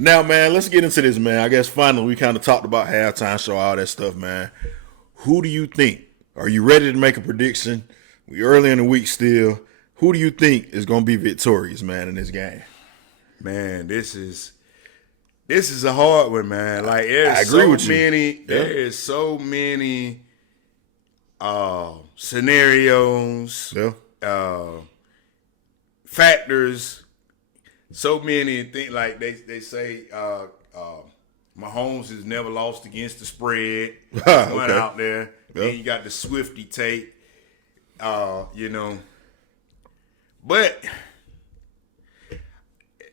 Now, man, let's get into this, man. I guess finally we kind of talked about halftime show, all that stuff, man. Who do you think? Are you ready to make a prediction? We early in the week still. Who do you think is going to be victorious, man, in this game? Man, this is a hard one, man. Like I agree with you. There is so many scenarios, factors, so many things. Like they say, Mahomes has never lost against the spread. One out there. Then you got the Swifty tape. But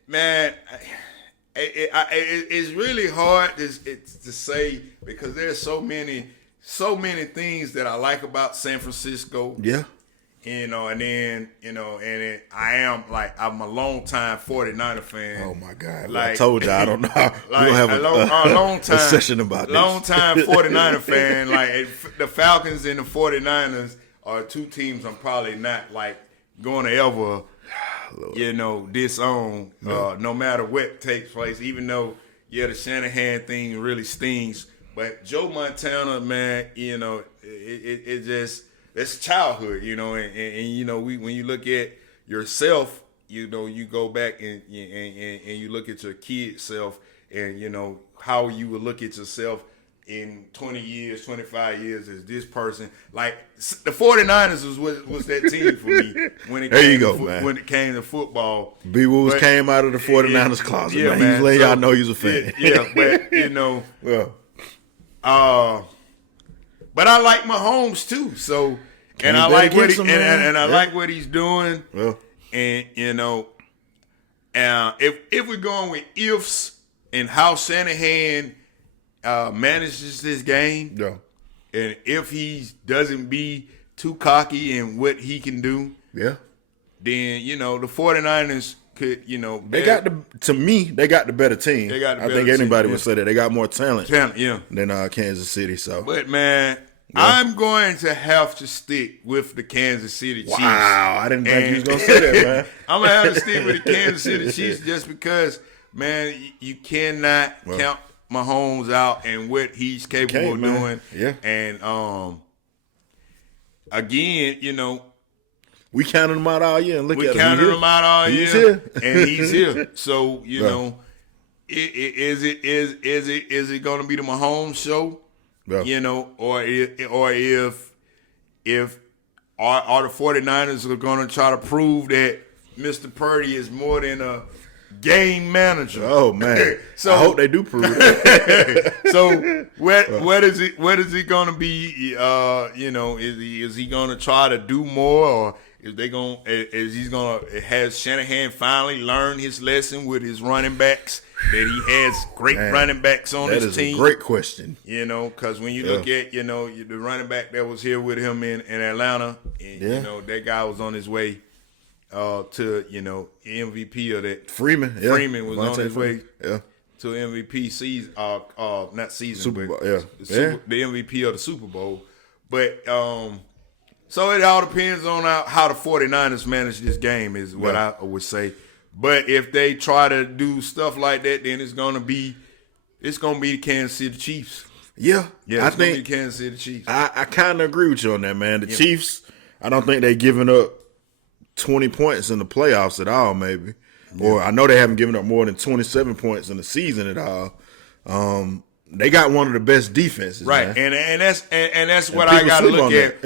man, it's really hard to say because there's so many things that I like about San Francisco. Yeah. And then, I'm a longtime 49er fan. Oh, my God. Like, I told you, I don't know. We're going to have a long time, a session about this. Long time 49er fan. Like, the Falcons and the 49ers are two teams I'm probably not, going to ever, disown, no matter what takes place, even though, the Shanahan thing really stings. But Joe Montana, man, it just... It's childhood, and when you look at yourself, you go back and you look at your kid self, and how you would look at yourself in 20 years, 25 years as this person. Like the 49ers was that team for me when it when it came to football. B. Wolves came out of the 49ers closet. Yeah, man. He's letting y'all know he's a fan. But I like Mahomes too. So, and I like what I like what he's doing. Well, and if we're going with ifs and how Shanahan manages this game, and if he doesn't be too cocky in what he can do, then the 49ers could, they got the better team. I think anybody would say that they got more talent than Kansas City. So, but man, I'm going to have to stick with the Kansas City Chiefs. Wow, I didn't think you was gonna say that, man. I'm gonna have to stick with the Kansas City Chiefs just because, man, you cannot count Mahomes out and what he's capable of doing. Yeah, and again, we counted him out all year. And we counted him out all year, here. And he's here. So is it going to be the Mahomes show? Yeah. Or if are the 49ers are going to try to prove that Mr. Purdy is more than a game manager. Oh man! So I hope they do prove it. So what is it going to be? Is he going to try to do more, or has Shanahan finally learned his lesson with his running backs? That he has great running backs on his team. That is a great question. Because when you look at, the running back that was here with him in Atlanta, and, that guy was on his way to, MVP of that. Freeman. Yeah. Freeman was on his way to MVP season, not season, Super but Bowl, the MVP of the Super Bowl. But so it all depends on how the 49ers manage this game is what I would say. But if they try to do stuff like that, then it's gonna be the Kansas City Chiefs. Yeah, I think gonna be Kansas City Chiefs. I kind of agree with you on that, man. The Chiefs, I don't think they've given up 20 points in the playoffs at all, maybe. Or I know they haven't given up more than 27 points in the season at all. They got one of the best defenses, right? Man. And that's what I got to look at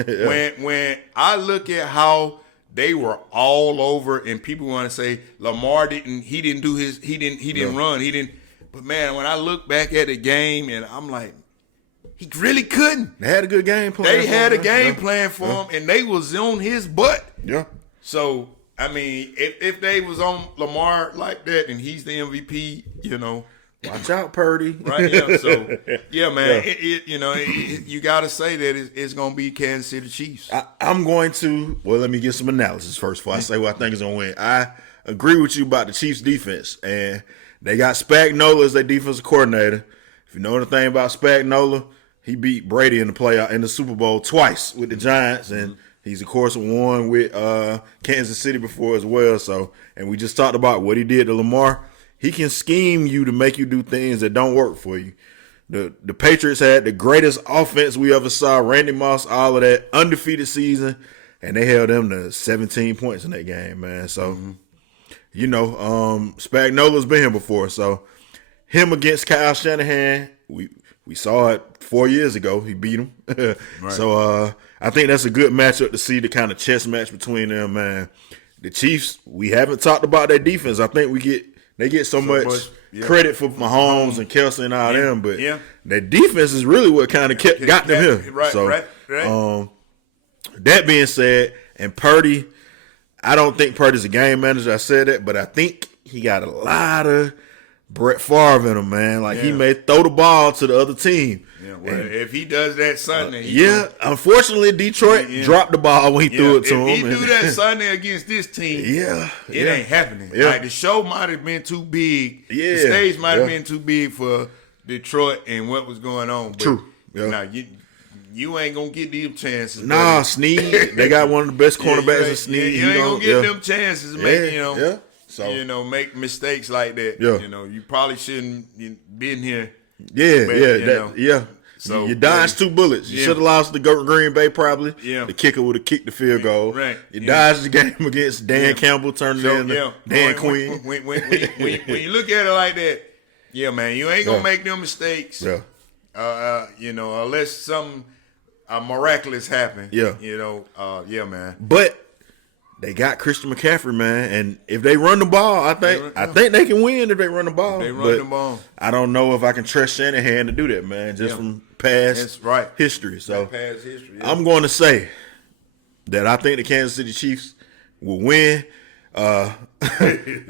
when I look at how they were all over, and people want to say Lamar didn't run. But man, when I look back at the game, and I'm like, he really couldn't. They had a good game plan. They had a game plan for him, and they was on his butt. Yeah. So I mean, if they was on Lamar like that, and he's the MVP, watch out, Purdy. Right. Yeah. So yeah, man. Yeah. You got to say that it's going to be Kansas City Chiefs. I'm going to. Well, let me get some analysis first before I say what I think is going to win. I agree with you about the Chiefs' defense, and they got Spagnuolo as their defensive coordinator. If you know anything about Spagnuolo, he beat Brady in the Super Bowl twice with the Giants, and he's of course won with Kansas City before as well. So, and we just talked about what he did to Lamar. He can scheme you to make you do things that don't work for you. The Patriots had the greatest offense we ever saw. Randy Moss, all of that, undefeated season, and they held them to 17 points in that game, man. So, Spagnola's been here before. So, him against Kyle Shanahan, we saw it 4 years ago. He beat him. Right. So, I think that's a good matchup to see, the kind of chess match between them, man. The Chiefs, we haven't talked about their defense. I think they get so much credit for Mahomes and Kelsey and all them, but their defense is really what kind of got them here. Right, so, right. That being said, and Purdy, I don't think Purdy's a game manager. I said that, but I think he got a lot of Brett Favre in him, man. Like, he may throw the ball to the other team. Yeah, well, if he does that Sunday. Unfortunately, Detroit dropped the ball when he threw it to him. If he do that Sunday against this team, it ain't happening. Yeah. Like, the show might have been too big. Yeah. The stage might have been too big for Detroit and what was going on. But true. Yeah. Now, you ain't going to get them chances. Nah, Snead. They got one of the best cornerbacks in Snead. You ain't going to get them chances to make mistakes like that. Yeah. You probably shouldn't been here. So you dodged 2 bullets. You should have lost to Green Bay probably. Yeah. The kicker would have kicked the field goal. Right. You dodged the game against Dan Campbell, turning it into Dan Quinn. When you look at it like that, man, you ain't gonna make them mistakes. Yeah. Unless something miraculous happen. Yeah. Man. But they got Christian McCaffrey, man, and if they run the ball, I think they can win if they run the ball. I don't know if I can trust Shanahan to do that, man, just from past history. So I'm going to say that I think the Kansas City Chiefs will win. I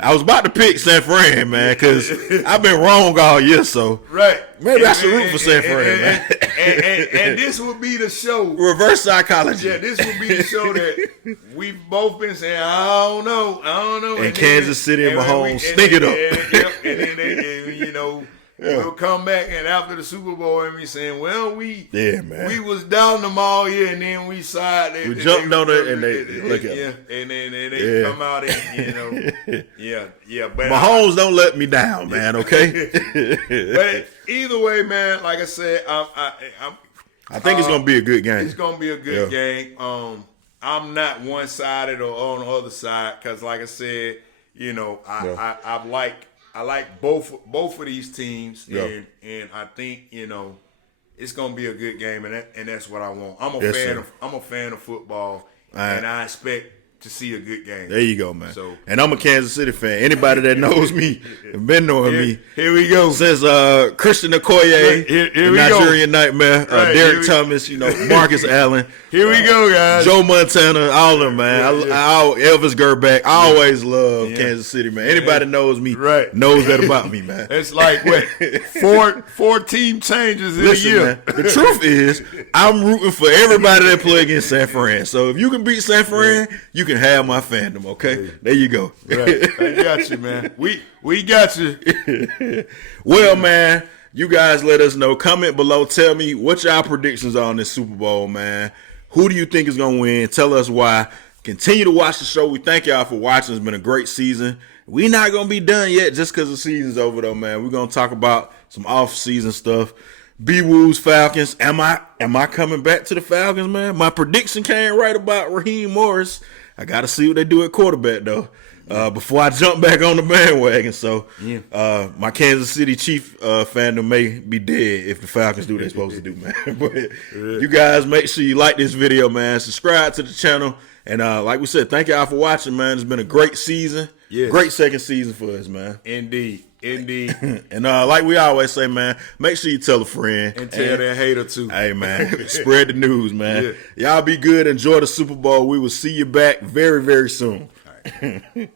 was about to pick San Fran, man, because I've been wrong all year, so maybe I should root for San Fran, man. And this would be the show. Reverse psychology. Yeah, this would be the show that we've both been saying, I don't know. And Kansas City and Mahomes stink it up. And then we'll come back and after the Super Bowl and be saying, well, we was down them all year, and then we sided. We jumped on it, and they look at it. And then they come out and, But Mahomes don't let me down, man, okay? But either way, man, like I said, I think it's going to be a good game. It's going to be a good game. I'm not one-sided or on the other side because, like I said, I like both of these teams, and I think it's gonna be a good game, and that's what I want. I'm a fan of football, and I expect to see a good game. There you go, man. And I'm a Kansas City fan. Anybody that knows me, been knowing me. Here we go. Since Christian Okoye, the Nigerian Nightmare, Derek Thomas, Marcus Allen. Here we go, guys. Joe Montana, all of them, man. Elvis Gerback. I always love Kansas City, man. Anybody knows me knows that about me, man. It's like, what, four team changes in a year. Man, the truth is, I'm rooting for everybody that play against San Fran. So if you can beat San Fran, you can have my fandom, okay? There you go. Right. I got you, man. We got you. Well, man, you guys let us know. Comment below. Tell me what y'all predictions are on this Super Bowl, man. Who do you think is going to win? Tell us why. Continue to watch the show. We thank y'all for watching. It's been a great season. We're not going to be done yet just because the season's over, though, man. We're going to talk about some off-season stuff. B-Woos, Falcons. Am I coming back to the Falcons, man? My prediction came right about Raheem Morris. I got to see what they do at quarterback, though, before I jump back on the bandwagon. So my Kansas City Chief fandom may be dead if the Falcons do what they're supposed to do, man. But you guys make sure you like this video, man. Subscribe to the channel. And like we said, thank y'all for watching, man. It's been a great season. Yes. Great second season for us, man. Indeed. And like we always say, man, make sure you tell a friend. And tell that hater too. Hey, man, spread the news, man. Y'all be good. Enjoy the Super Bowl. We will see you back very, very soon. All right.